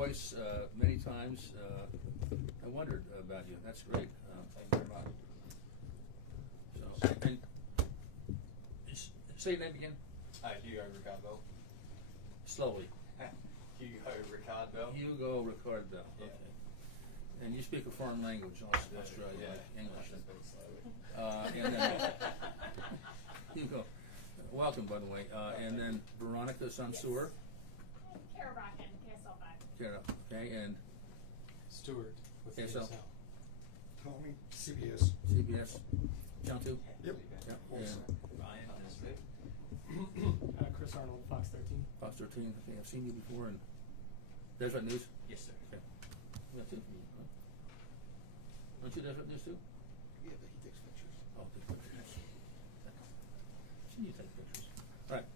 voice many times. I wondered about you. That's great. Thank you very much. So, and, say your name again. Hugo Ricardo. Slowly. Hugo Ricardo. Hugo Ricardo. Yeah. Okay. And you speak a foreign language, also Australia, Yeah. English. Slowly. And then Hugo, welcome, by the way. And then Veronica Sansur. Kara Bracken, KSL 5. Kara, okay, and Stewart with KSL. KSL. Tommy, CBS. CBS. Count two? Yep. Yeah. Awesome. And Ryan Smith. Chris Arnold, Fox 13. Fox 13, I think I've seen you before. And Desert News? Yes, sir. Okay. We got two from you, huh? Aren't you Desert News too? Yeah, but he takes pictures. Oh, take pictures. Seen you take pictures. All right.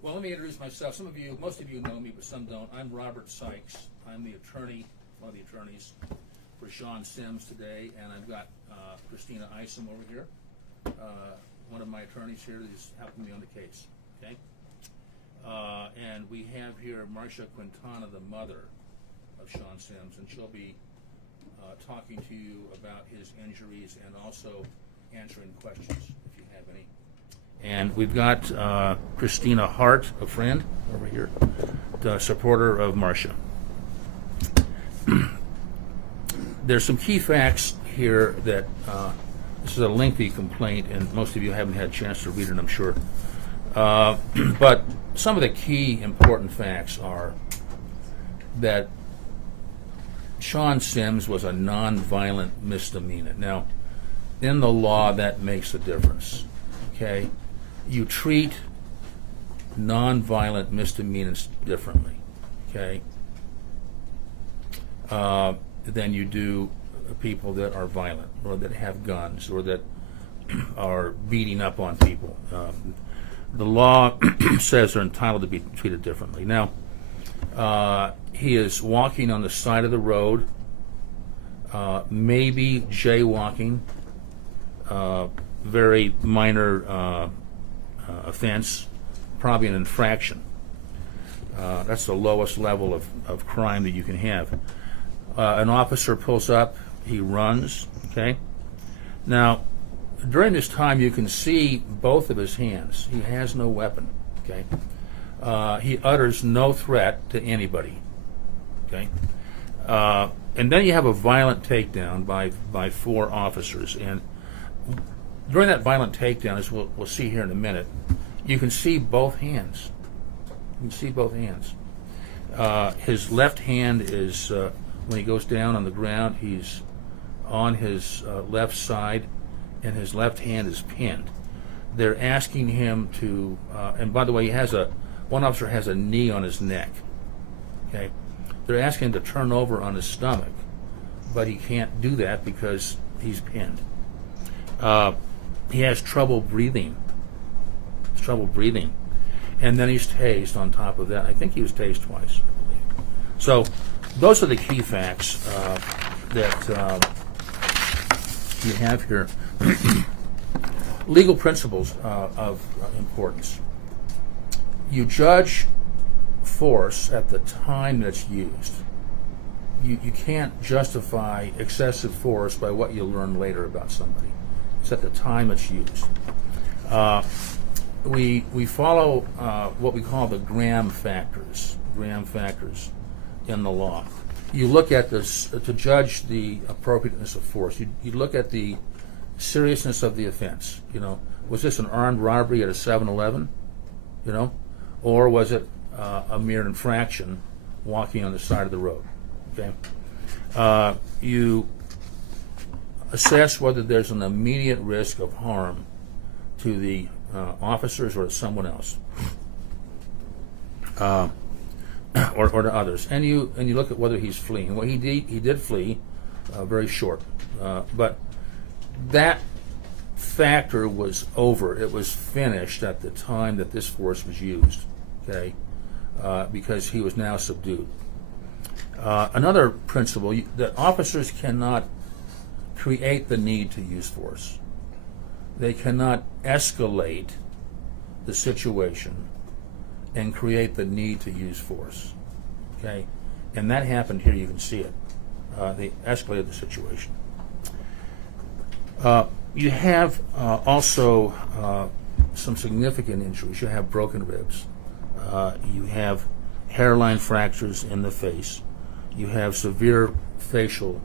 Well, let me introduce myself. Most of you know me, but some don't. I'm Robert Sykes. I'm the attorney, one of the attorneys for Shawn Sims today, and I've got Christina Isom over here, one of my attorneys here who's helping me on the case. Okay. And we have here Marsha Quintana, the mother of Shawn Sims, and she'll be talking to you about his injuries and also answering questions if you have any. And we've got Christina Hart, a friend over here, the supporter of Marsha. There's some key facts here that this is a lengthy complaint, and most of you haven't had a chance to read it, I'm sure. But some of the key important facts are that Shawn Sims was a non-violent misdemeanor. Now, in the law, that makes a difference. Okay, you treat non-violent misdemeanors differently. Okay, than you do people that are violent or that have guns or that are beating up on people. The law says they're entitled to be treated differently. Now, he is walking on the side of the road, maybe jaywalking, very minor offense, probably an infraction. That's the lowest level of crime that you can have. An officer pulls up, he runs, okay? Now, during this time, you can see both of his hands. He has no weapon, okay? He utters no threat to anybody, okay? And then you have a violent takedown by four officers. And during that violent takedown, as we'll see here in a minute, you can see both hands. You can see both hands. His left hand is, when he goes down on the ground, he's on his left side, and his left hand is pinned. They're asking him to, and by the way, one officer has a knee on his neck. Okay, they're asking him to turn over on his stomach, but he can't do that because he's pinned. He has trouble breathing. And then he's tased on top of that. I think he was tased twice, I believe. So those are the key facts that you have here. Legal principles of importance. You judge force at the time that it's used. You can't justify excessive force by what you learn later about somebody. It's at the time it's used. We follow what we call the Graham factors in the law. You look at this to judge the appropriateness of force. You look at the seriousness of the offense. You know, was this an armed robbery at a 7-Eleven? You know, or was it a mere infraction walking on the side of the road? Okay. You assess whether there's an immediate risk of harm to the officers or to someone else, or to others, and you look at whether he's fleeing. Well, he did flee, very short, but that factor was over. It was finished at the time that this force was used. Okay, because he was now subdued. Another principle, that officers cannot create the need to use force. They cannot escalate the situation and create the need to use force. Okay, and that happened here. You can see it. They escalated the situation. You have also some significant injuries. You have broken ribs. You have hairline fractures in the face. You have severe facial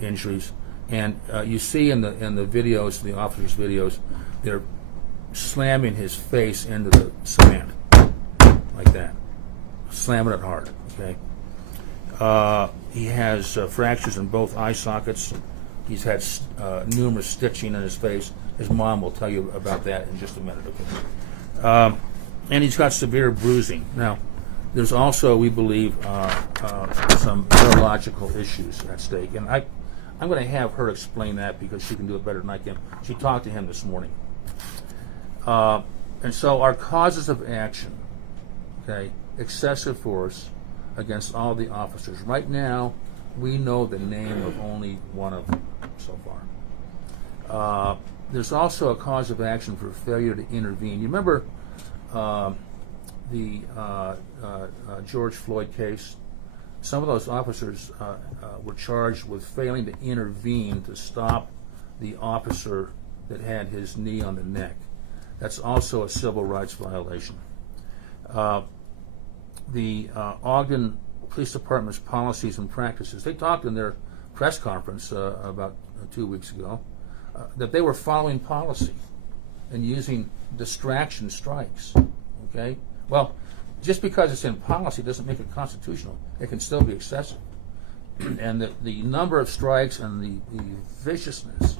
injuries, and you see in the videos, the officers' videos, they're slamming his face into the cement like that, slamming it hard. Okay. He has fractures in both eye sockets. He's had numerous stitching in his face. His mom will tell you about that in just a minute. Okay. And he's got severe bruising. Now, there's also, we believe, some neurological issues at stake. And I'm going to have her explain that because she can do it better than I can. She talked to him this morning. And so our causes of action, okay, excessive force against all the officers. Right now, we know the name of only one of them so far. There's also a cause of action for failure to intervene. You remember the George Floyd case? Some of those officers were charged with failing to intervene to stop the officer that had his knee on the neck. That's also a civil rights violation. The Ogden Police Department's policies and practices, they talked in their press conference about 2 weeks ago that they were following policy and using distraction strikes. Okay? Well, just because it's in policy doesn't make it constitutional. It can still be excessive. And the number of strikes and the viciousness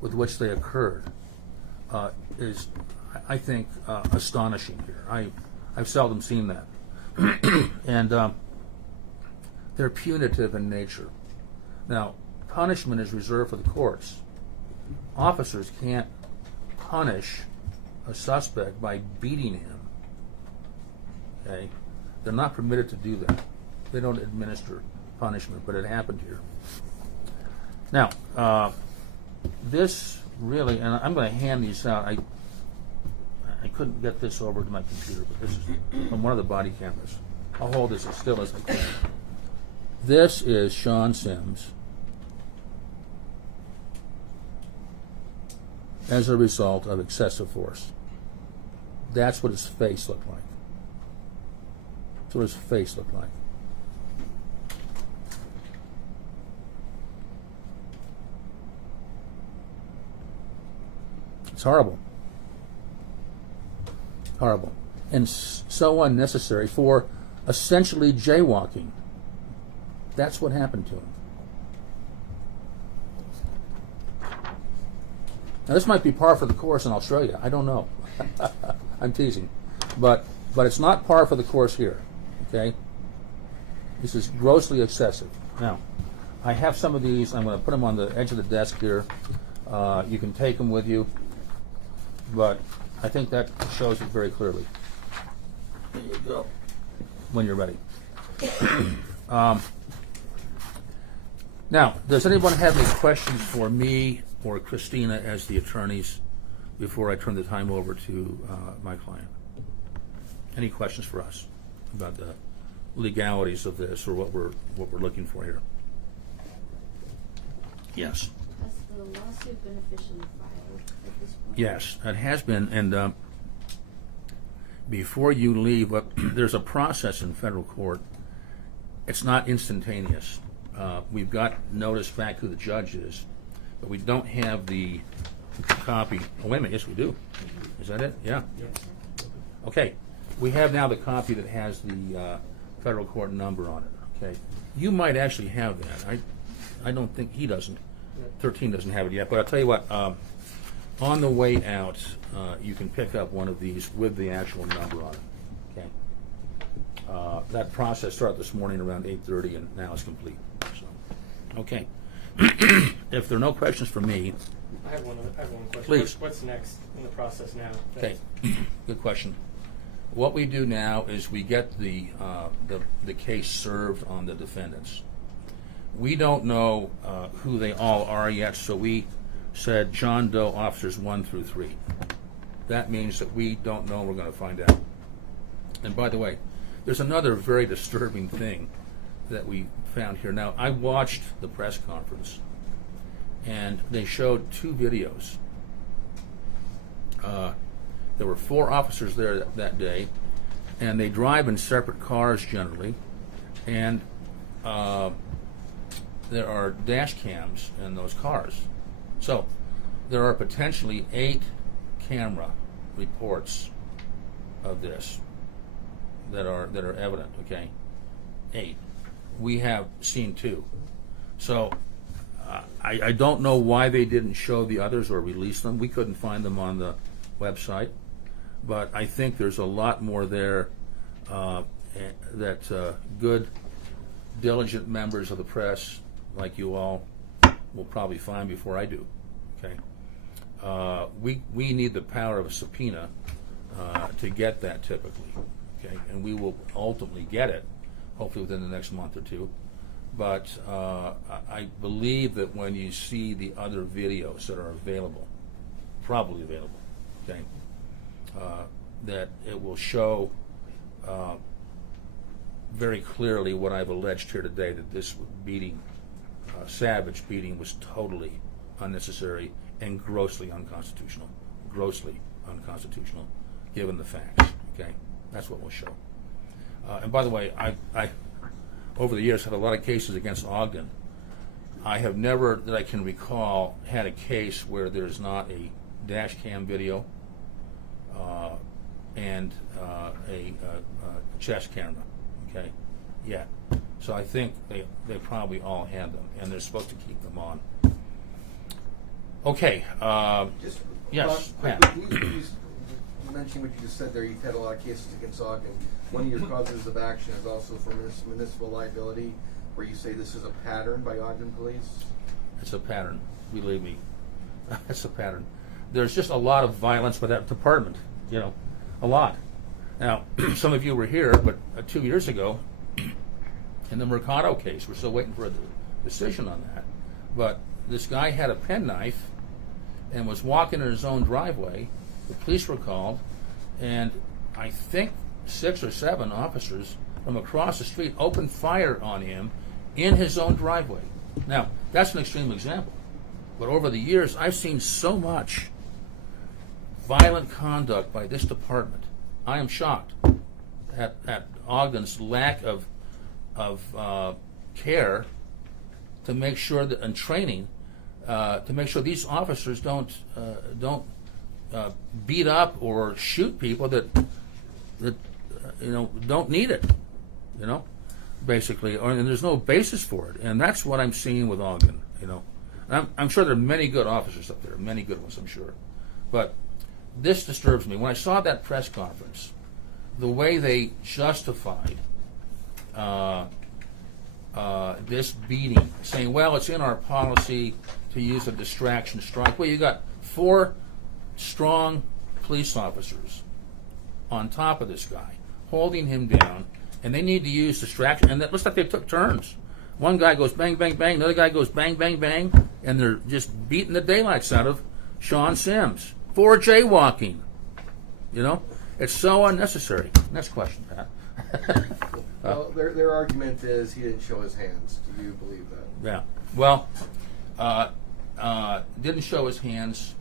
with which they occurred is, I think, astonishing here. I've seldom seen that. And they're punitive in nature. Now, punishment is reserved for the courts. Officers can't punish a suspect by beating him. Okay? They're not permitted to do that. They don't administer punishment, but it happened here. Now, this really, and I'm going to hand these out. I couldn't get this over to my computer, but this is from one of the body cameras. I'll hold this as still as I can. This is Shawn Sims as a result of excessive force. That's what his face looked like. That's what his face looked like. It's horrible. Horrible. And so unnecessary for essentially jaywalking. That's what happened to him. Now this might be par for the course, and I'll show you. I don't know. I'm teasing. But it's not par for the course here. Okay? This is grossly excessive. Now, I have some of these. I'm going to put them on the edge of the desk here. You can take them with you. But I think that shows it very clearly. There you go. When you're ready. Now, does anyone have any questions for me or Christina as the attorneys before I turn the time over to my client? Any questions for us about the legalities of this or what we're looking for here? Yes. Has the lawsuit been officially filed at this point? Yes, it has been. And before you leave, there's a process in federal court. It's not instantaneous. We've got notice back who the judge is, but we don't have the copy. Oh, wait a minute. Yes, we do. Is that it? Yeah. Okay. We have now the copy that has the federal court number on it. Okay. You might actually have that. I don't think he doesn't. 13 doesn't have it yet. But I'll tell you what. On the way out, you can pick up one of these with the actual number on it. Okay. That process started this morning around 8:30, and now it's complete. So, okay. If there are no questions for me, I have one question. Please. What's next in the process now? okay. Good question. What we do now is we get the case served on the defendants. We don't know who they all are yet, so we said John Doe officers 1 through 3. That means that we don't know. We're going to find out. And by the way, there's another very disturbing thing that we found here. Now, I watched the press conference, and they showed two videos. There were 4 officers there that day, and they drive in separate cars generally, and there are dash cams in those cars. So there are potentially 8 camera reports of this that are evident. Okay, 8. We have seen 2. So I don't know why they didn't show the others or release them. We couldn't find them on the website, but I think there's a lot more there that good, diligent members of the press, like you all, will probably find before I do. Okay, we need the power of a subpoena to get that typically. Okay, and we will ultimately get it, hopefully within the next month or two. But I believe that when you see the other videos that are available, probably available, okay, that it will show very clearly what I've alleged here today, that this beating, savage beating, was totally unnecessary and grossly unconstitutional. Grossly unconstitutional, given the facts. Okay, that's what we'll show. And by the way, I over the years had a lot of cases against Ogden. I have never, that I can recall, had a case where there's not a dash cam video and a chest camera. Okay, yeah. So I think they probably all had them, and they're supposed to keep them on. Okay. Just, Yes, Bob, Pat. you mentioned what you just said there. You've had a lot of cases against Ogden. One of your causes of action is also for municipal liability, where you say this is a pattern by Ogden Police. It's a pattern, believe me. It's a pattern. There's just a lot of violence by that department, you know, a lot. Now, some of you were here, but 2 years ago, in the Mercado case, we're still waiting for a decision on that, but this guy had a penknife and was walking in his own driveway. The police were called, and I think 6 or 7 officers from across the street opened fire on him in his own driveway. Now, that's an extreme example, but over the years, I've seen so much violent conduct by this department. I am shocked at Ogden's lack of care to make sure that, and training to make sure these officers don't beat up or shoot people that don't need it, basically, and there's no basis for it, and that's what I'm seeing with Ogden. I'm sure there are many good officers up there, many good ones, I'm sure, but this disturbs me. When I saw that press conference, the way they justified this beating, saying, well, it's in our policy to use a distraction strike. Well, you got 4 strong police officers on top of this guy, holding him down, and they need to use distraction. And it looks like they took turns. One guy goes bang, bang, bang, another guy goes bang, bang, bang, and they're just beating the daylights out of Shawn Sims for jaywalking. It's so unnecessary. Next question, Pat. Well, their argument is he didn't show his hands. Do you believe that? Yeah. Well, didn't show his hands.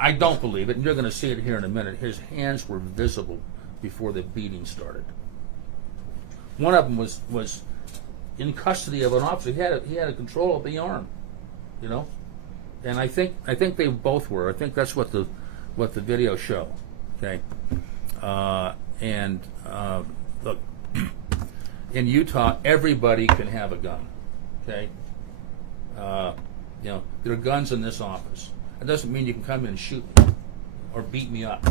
I don't believe it, and you're going to see it here in a minute. His hands were visible before the beating started. One of them was in custody of an officer. He had a control of the arm, and I think they both were. I think that's what the video show. Okay, look, in Utah, everybody can have a gun. Okay, there are guns in this office. It doesn't mean you can come in and shoot me or beat me up.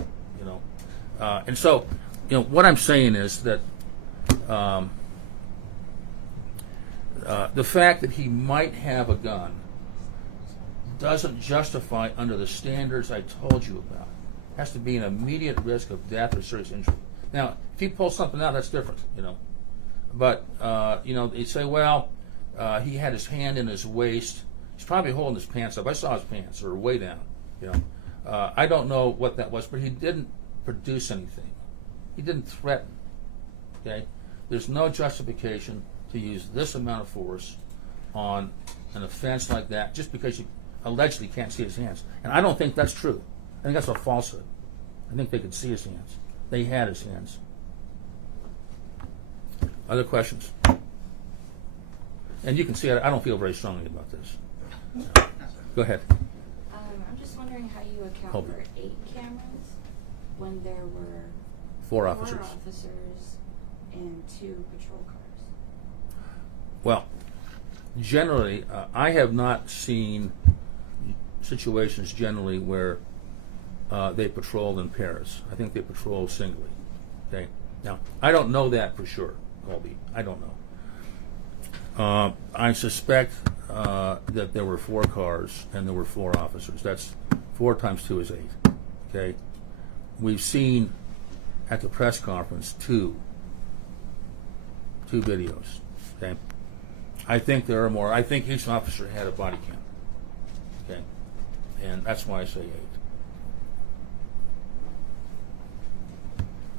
And so, what I'm saying is that the fact that he might have a gun doesn't justify, under the standards I told you about, has to be an immediate risk of death or serious injury. Now, if he pulls something out, that's different, But, they say, well, he had his hand in his waist. He's probably holding his pants up. I saw his pants, or way down, I don't know what that was, but he didn't produce anything. He didn't threaten. Okay? There's no justification to use this amount of force on an offense like that just because you allegedly can't see his hands. And I don't think that's true. I think that's a falsehood. I think they could see his hands. They had his hands. Other questions? And you can see I don't feel very strongly about this. Go ahead. I'm just wondering how you account Hold for it. 8 cameras when there were 4 officers. 4 officers and 2 patrol cars. Well, generally, I have not seen situations generally where they patrol in pairs. I think they patrol singly. Okay. Now, I don't know that for sure, Colby. I don't know. I suspect that there were 4 cars and there were 4 officers. That's 4 times 2 is 8. Okay. We've seen at the press conference two videos. Okay. I think there are more. I think each officer had a body cam. Okay. And that's why I say 8.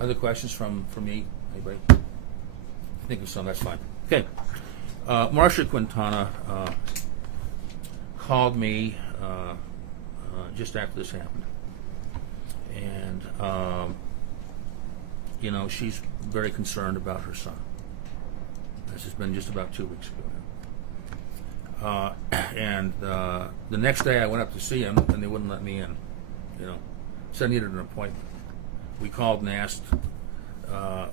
Other questions from me? Anybody? I think so. That's fine. Okay. Marsha Quintana called me just after this happened. And, she's very concerned about her son. This has been just about 2 weeks ago now. And the next day I went up to see him, and they wouldn't let me in. Said I needed an appointment. We called and asked, and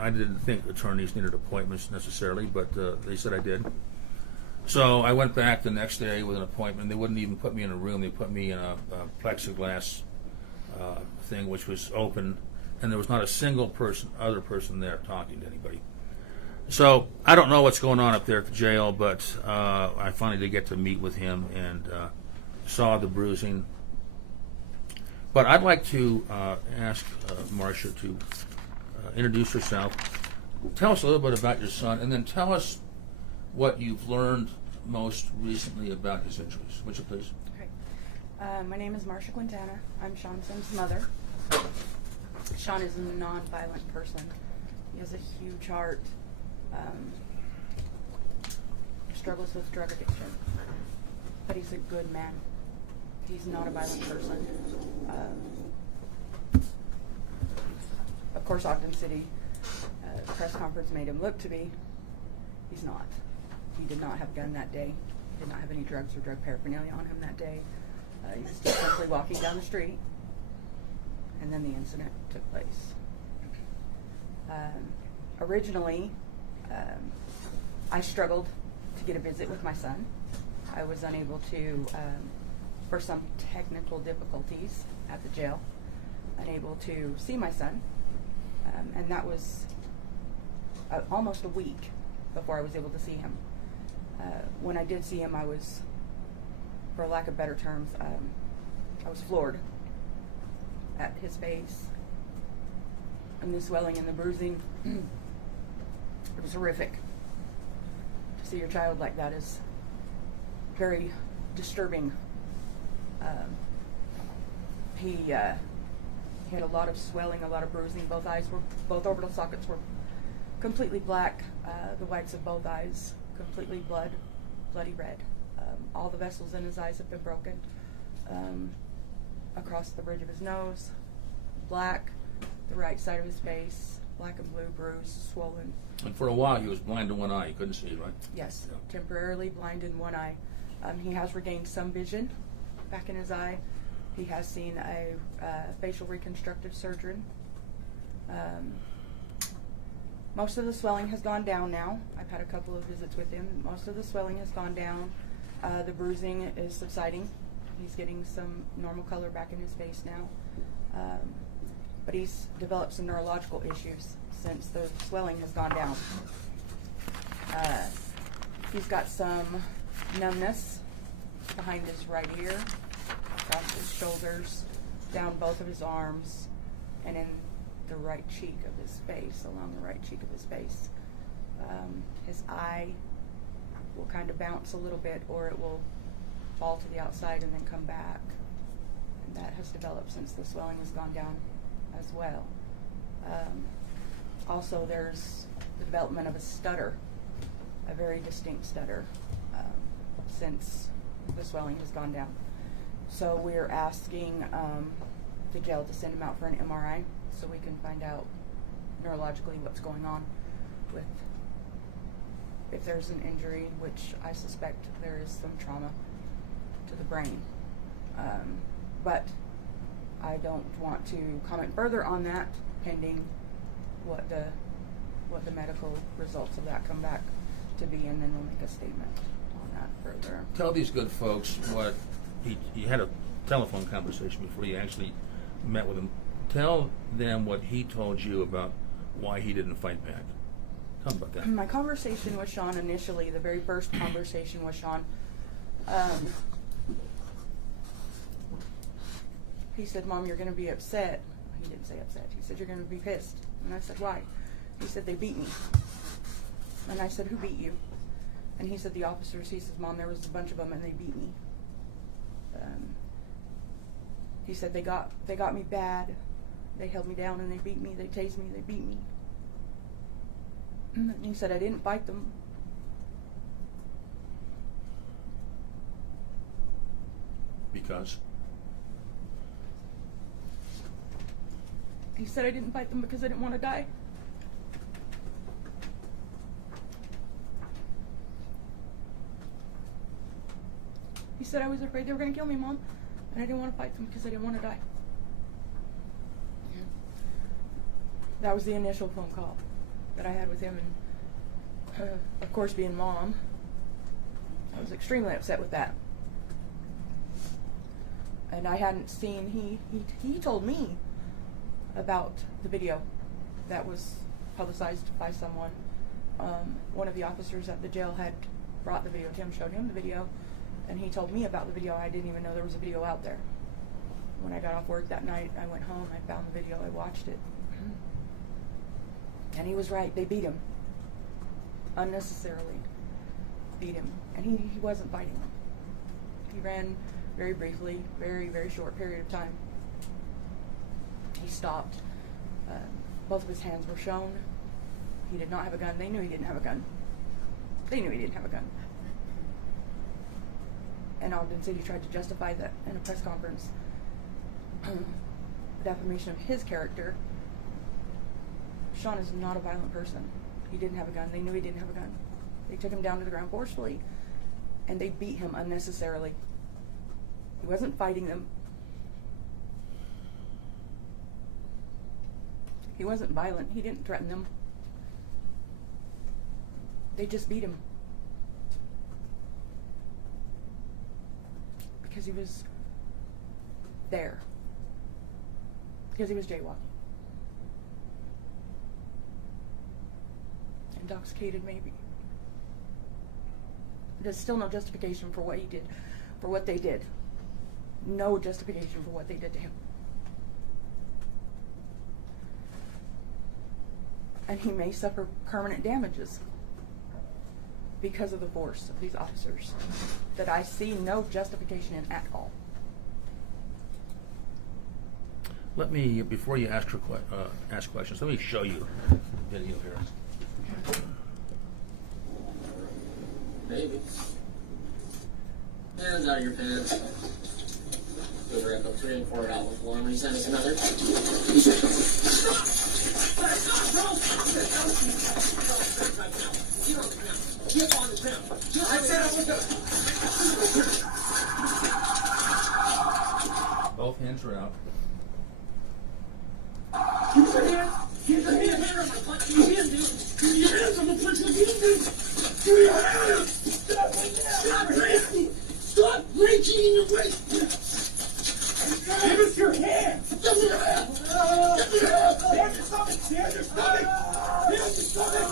I didn't think attorneys needed appointments necessarily, but they said I did. So I went back the next day with an appointment. They wouldn't even put me in a room. They put me in a plexiglass thing, which was open, and there was not a single other person there talking to anybody. So I don't know what's going on up there at the jail, but I finally did get to meet with him and saw the bruising. But I'd like to ask Marsha to introduce herself. Tell us a little bit about your son, and then tell us what you've learned most recently about his injuries. Would you please? Okay. My name is Marsha Quintana. I'm Shawn Sims' mother. Shawn is a non-violent person. He has a huge heart. Struggles with drug addiction. But he's a good man. He's not a violent person. Of course, Ogden City press conference made him look to be. He's not. He did not have a gun that day. He did not have any drugs or drug paraphernalia on him that day. He was just simply walking down the street, and then the incident took place. Originally, I struggled to get a visit with my son. I was unable to, for some technical difficulties at the jail, unable to see my son. And that was almost a week before I was able to see him. When I did see him, I was, for lack of better terms, I was floored at his face. And the swelling and the bruising, it was horrific. To see your child like that is very disturbing. He had a lot of swelling, a lot of bruising. Both orbital sockets were completely black. The whites of both eyes completely bloody red. All the vessels in his eyes have been broken. Across the bridge of his nose, black. The right side of his face, black and blue, bruised, swollen. And for a while he was blind in one eye. He couldn't see, right? Yes, Yeah. temporarily blind in one eye. He has regained some vision back in his eye. He has seen a facial reconstructive surgeon. Most of the swelling has gone down now. I've had a couple of visits with him. Most of the swelling has gone down. The bruising is subsiding. He's getting some normal color back in his face now. But he's developed some neurological issues since the swelling has gone down. He's got some numbness behind his right ear, across his shoulders, down both of his arms, and in the right cheek of his face, along the right cheek of his face. His eye will kind of bounce a little bit, or it will fall to the outside and then come back. And that has developed since the swelling has gone down as well. Also, there's the development of a stutter, a very distinct stutter, since the swelling has gone down. So we're asking the jail to send him out for an MRI so we can find out neurologically what's going on with, if there's an injury, which I suspect there is some trauma to the brain. But I don't want to comment further on that pending what the medical results of that come back to be, and then we'll make a statement on that further. Tell these good folks what you had a telephone conversation before you actually met with him. Tell them what he told you about why he didn't fight back. Tell them about that. My conversation with Shawn initially, the very first conversation with Shawn, he said, "Mom, you're going to be upset." He didn't say upset. He said, "You're going to be pissed." And I said, "Why?" He said, "They beat me." And I said, "Who beat you?" And he said, "The officers." He says, "Mom, there was a bunch of them and they beat me." He said, they got me bad. They held me down and they beat me. They tased me. They beat me." And he said, "I didn't fight them." Because? He said, "I didn't fight them because I didn't want to die." He said, "I was afraid they were going to kill me, Mom, and I didn't want to fight them because I didn't want to die." That was the initial phone call that I had with him, and of course, being Mom, I was extremely upset with that. And I hadn't seen, he told me about the video that was publicized by someone. One of the officers at the jail had brought the video to him, showed him the video, and he told me about the video. I didn't even know there was a video out there. When I got off work that night, I went home, I found the video, I watched it. And he was right, they beat him. Unnecessarily beat him. And he wasn't fighting them. He ran very briefly, very, very short period of time. He stopped. Both of his hands were shown. He did not have a gun. They knew he didn't have a gun. They knew he didn't have a gun. And Ogden City tried to justify that in a press conference. Defamation of his character. Shawn is not a violent person. He didn't have a gun. They knew he didn't have a gun. They took him down to the ground forcefully, and they beat him unnecessarily. He wasn't fighting them. He wasn't violent. He didn't threaten them. They just beat him. Because he was there. Because he was jaywalking. Intoxicated, maybe. There's still no justification for what he did, for what they did. No justification for what they did to him. And he may suffer permanent damages because of the force of these officers that I see no justification in at all. Let me, before you ask questions, let me show you the video here. Baby. Hands out of your pants. Go wrap up 3 and 4 albums long when you send us another. Get on the ground. I said I was going. Both hands are out. Keep your hand. Keep your hand. Hand on my butt. Keep your hand, dude. Keep your hands on the punch of the dude. Keep your hands. Stop reaching. Stop reaching in your waist. Give us your hand. Give me your hand. Give me your hand. Stand your stomach. Stand your stomach. Stand your stomach.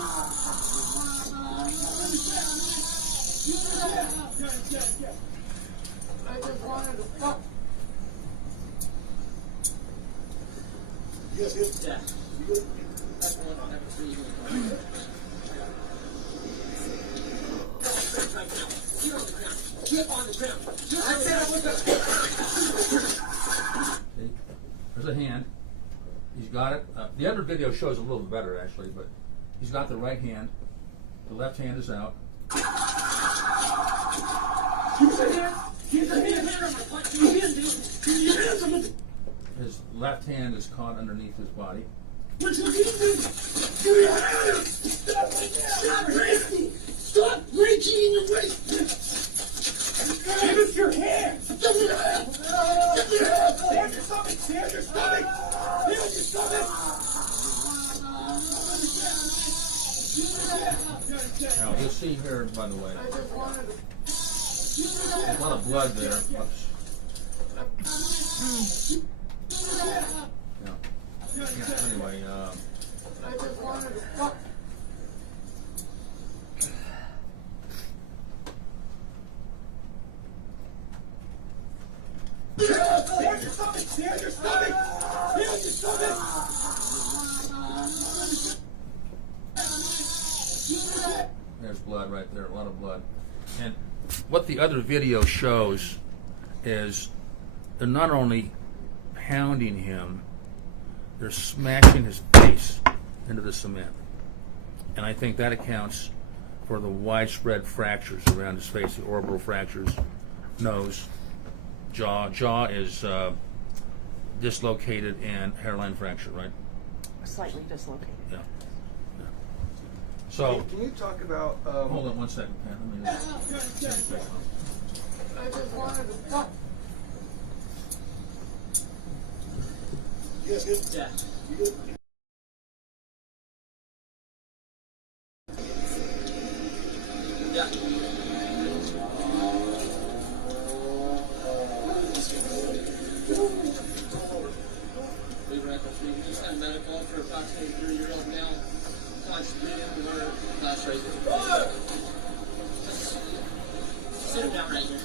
I just wanted to fuck. Yeah. That's the one I'll never see you again. Get on the ground. I said I was going to. Okay. There's a hand. He's got it. The other video shows a little better, actually, but he's got the right hand. The left hand is out. Keep the hand. Keep the hand. I'm gonna punch you again, dude. Keep your hands on the. His left hand is caught underneath his body. What you do? Give me your hands. Stop right now. Stop reaching. Stop reaching in your waist. Give us your hands. Give me your hands. Give me your hands. Stand your stomach. Stand your stomach. Stand your stomach. Now, you'll see here, by the way, there's a lot of blood there. Oops. Yeah, anyway, Stand your stomach. Stand your stomach. Stand your stomach. there's blood right there, a lot of blood. And what the other video shows is they're not only pounding him, they're smashing his face into the cement. And I think that accounts for the widespread fractures around his face, the orbital fractures, nose, jaw. Jaw is dislocated and hairline fracture, right? Slightly dislocated. Yeah. Yeah. So, Can you talk about? hold on one second, Pat. Let me just I just wanted to fuck. You guys good? Yeah. You good? Yeah. We just had medical for approximately 3-year-old male. Conscious breathing, water, last right here. Sit him down right here.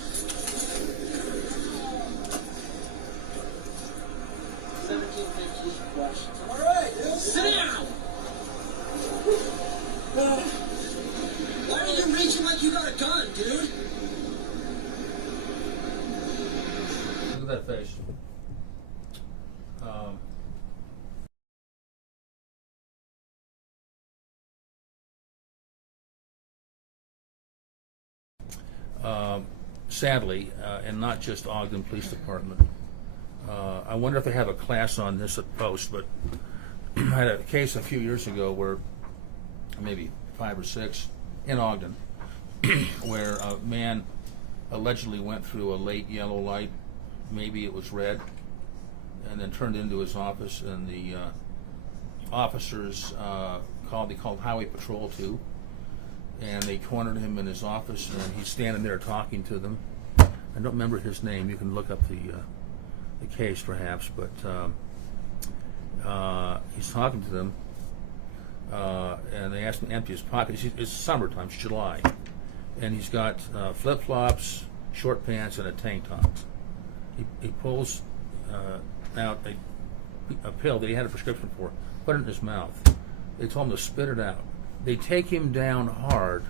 1750 questions. All right, dude. Sit down! Why are you reaching like you got a gun, dude? look at that face. Sadly, and not just Ogden Police Department, I wonder if they have a class on this at Post, but I had a case a few years ago where, maybe 5 or 6, in Ogden, where a man allegedly went through a late yellow light, maybe it was red, and then turned into his office, and the officers called Highway Patrol too, and they cornered him in his office, and he's standing there talking to them. I don't remember his name. You can look up the case perhaps, but he's talking to them, and they asked him to empty his pockets. It's summertime, it's July, and he's got flip-flops, short pants, and a tank top. He pulls out a pill that he had a prescription for, put it in his mouth. They told him to spit it out. They take him down hard,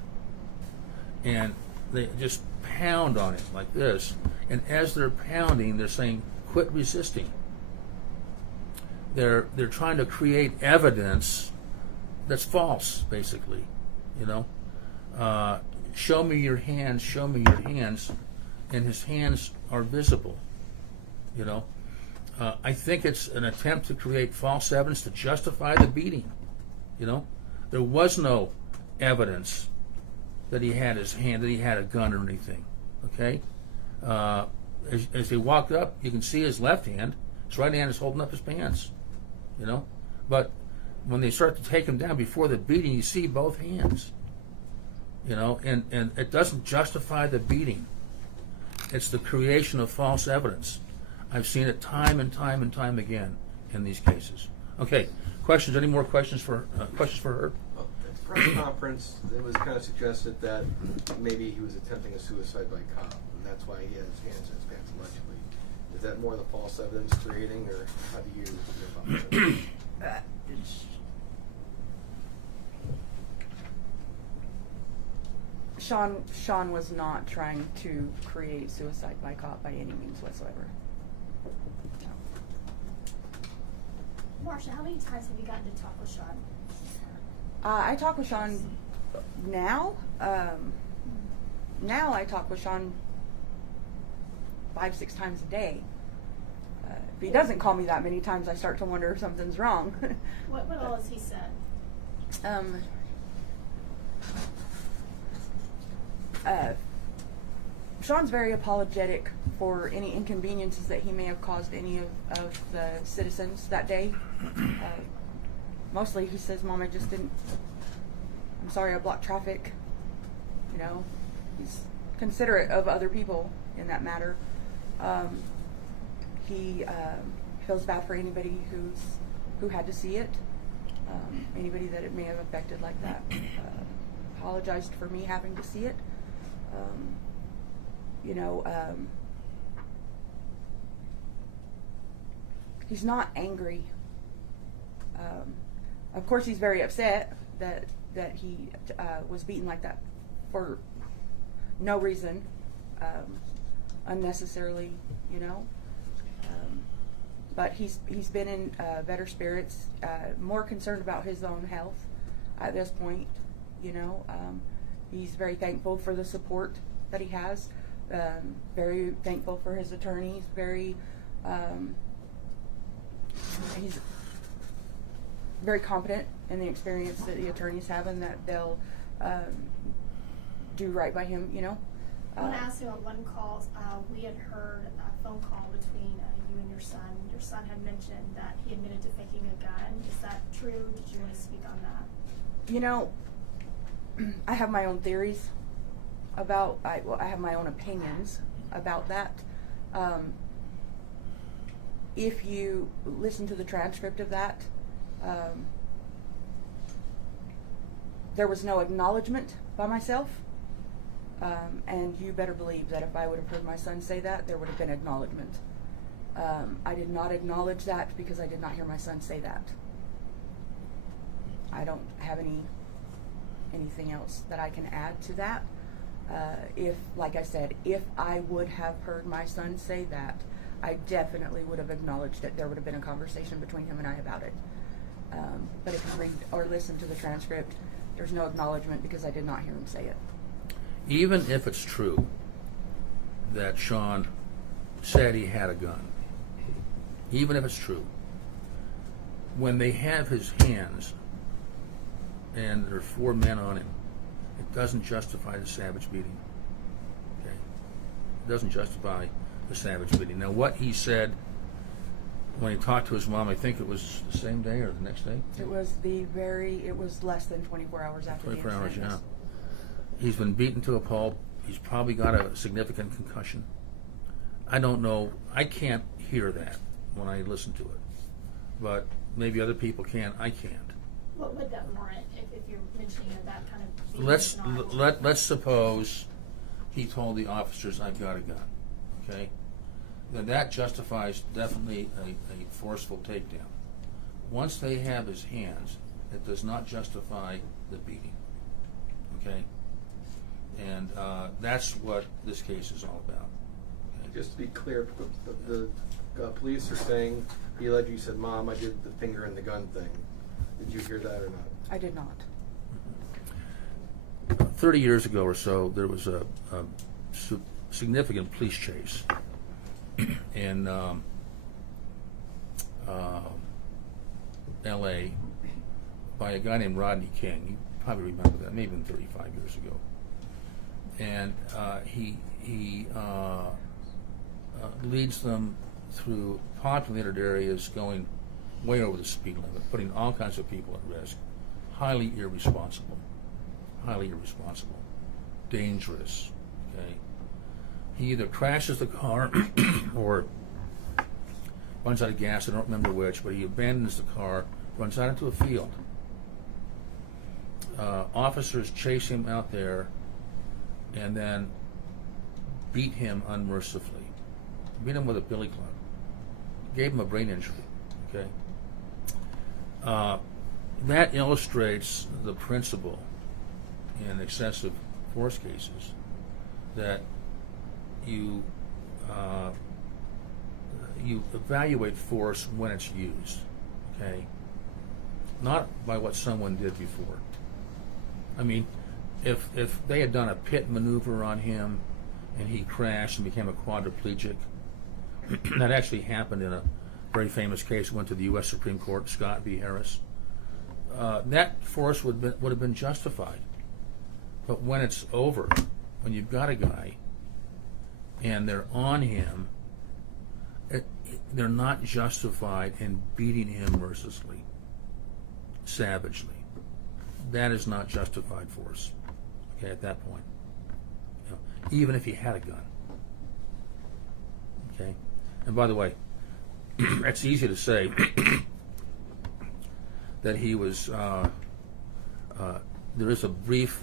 and they just pound on him like this. And as they're pounding, they're saying, "Quit resisting." They're trying to create evidence that's false, basically. You know, show me your hands, show me your hands, and his hands are visible. You know, I think it's an attempt to create false evidence to justify the beating. You know, there was no evidence that he had his hand, that he had a gun or anything. Okay, as they walked up, you can see his left hand. His right hand is holding up his pants. You know, but when they start to take him down before the beating, you see both hands. You know, and it doesn't justify the beating. It's the creation of false evidence. I've seen it time and time and time again in these cases. Okay, questions? Any more questions for her? At the press conference, it was kind of suggested that maybe he was attempting a suicide by cop, and that's why he had his hands in his pants allegedly. Is that more the false evidence creating, or how do you feel about that? Shawn was not trying to create suicide by cop by any means whatsoever. Marsha, how many times have you gotten to talk with Shawn? I talk with Shawn now. Now I talk with Shawn 5-6 times a day. If he doesn't call me that many times, I start to wonder if something's wrong. What all has he said? Shawn's very apologetic for any inconveniences that he may have caused any of the citizens that day. Mostly he says, Mom, I'm sorry I blocked traffic. You know, he's considerate of other people in that matter. He feels bad for anybody who had to see it, anybody that it may have affected like that. Apologized for me having to see it. He's not angry. Of course, he's very upset that he was beaten like that for no reason, unnecessarily, you know. But he's been in better spirits, more concerned about his own health at this point, you know. He's very thankful for the support that he has, very thankful for his attorneys, he's very confident in the experience that the attorneys have and that they'll do right by him, you know. I want to ask you on one call, we had heard a phone call between you and your son. Your son had mentioned that he admitted to faking a gun. Is that true? Did you want to speak on that? You know, I have my own theories about, I have my own opinions about that. If you listen to the transcript of that, there was no acknowledgement by myself. And you better believe that if I would have heard my son say that, there would have been acknowledgement. I did not acknowledge that because I did not hear my son say that. I don't have anything else that I can add to that. Like I said, if I would have heard my son say that, I definitely would have acknowledged it. There would have been a conversation between him and I about it. But if you read or listen to the transcript, there's no acknowledgement because I did not hear him say it. Even if it's true that Shawn said he had a gun, even if it's true, when they have his hands and there are 4 men on him, it doesn't justify the savage beating. Okay? It doesn't justify the savage beating. Now, what he said when he talked to his mom, I think it was the same day or the next day? It was less than 24 hours after 24 the hours, incident. yeah. He's been beaten to a pulp. He's probably got a significant concussion. I don't know. I can't hear that when I listen to it. But maybe other people can. I can't. What would that warrant if you're mentioning that kind of being Let's suppose he told the officers, I've got a gun. Okay? Then that justifies definitely a forceful takedown. Once they have his hands, it does not justify the beating. Okay? And that's what this case is all about. Okay? Just to be clear, the police are saying he allegedly you said, Mom, I did the finger in the gun thing. Did you hear that or not? I did not. 30 years ago or so, there was a significant police chase in L.A. by a guy named Rodney King. You probably remember that, maybe 35 years ago. And he leads them through populated areas going way over the speed limit, putting all kinds of people at risk. Highly irresponsible, dangerous. Okay, he either crashes the car or runs out of gas. I don't remember which, but he abandons the car, runs out into a field. Officers chase him out there and then beat him unmercifully. Beat him with a billy club. Gave him a brain injury. Okay. That illustrates the principle in excessive force cases that you evaluate force when it's used. okay? Not by what someone did before. I mean, if they had done a pit maneuver on him and he crashed and became a quadriplegic, that actually happened in a very famous case, went to the U.S. Supreme Court, Scott v. Harris. That force would have been justified. But when it's over, when you've got a guy and they're on him, they're not justified in beating him mercilessly, savagely. That is not justified force, okay, at that point. You know, even if he had a gun. Okay? And by the way, it's easy to say that he was, there is a brief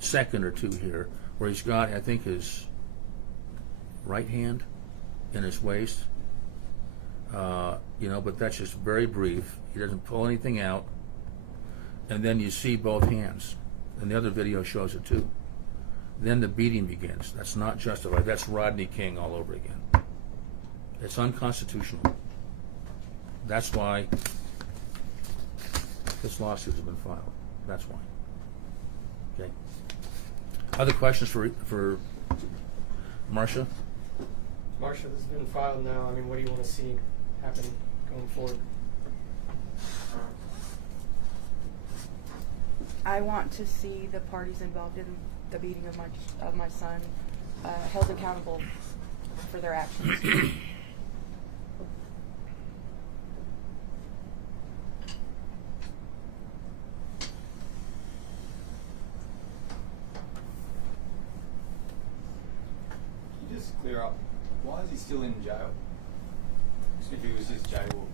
second or two here where he's got, I think, his right hand in his waist, but that's just very brief. He doesn't pull anything out, and then you see both hands, and the other video shows it too. Then the beating begins. That's not justified. That's Rodney King all over again. It's unconstitutional. That's why this lawsuit has been filed. That's why. Okay. Other questions for Marsha? Marsha, this has been filed now. I mean, what do you want to see happen going forward? I want to see the parties involved in the beating of my son held accountable for their actions. Can you just clear up, why is he still in jail? If he was just jailable.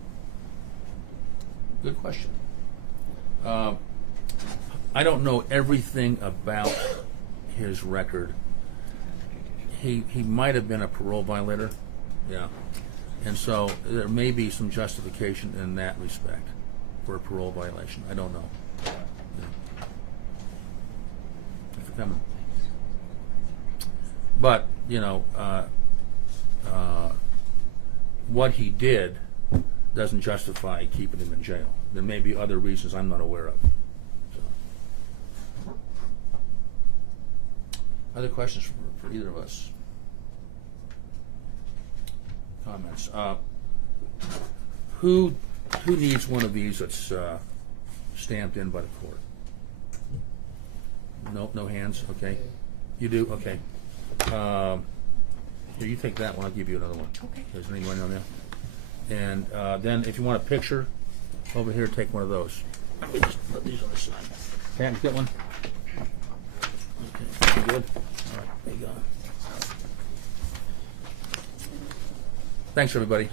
Good question. I don't know everything about his record. He might have been a parole violator, yeah, and so there may be some justification in that respect for a parole violation. I don't know. Yeah. If it come- But what he did doesn't justify keeping him in jail. There may be other reasons I'm not aware of. So. Other questions for either of us? Comments? Who needs one of these that's stamped in by the court? No hands. Okay. You do. Okay. Here, you take that one. I'll give you another one. Okay. There's anyone on there. And then, if you want a picture, over here, take one of those. Let me just put these on the side. Pam, get one. Okay. You good? All right. There you go. Thanks, everybody.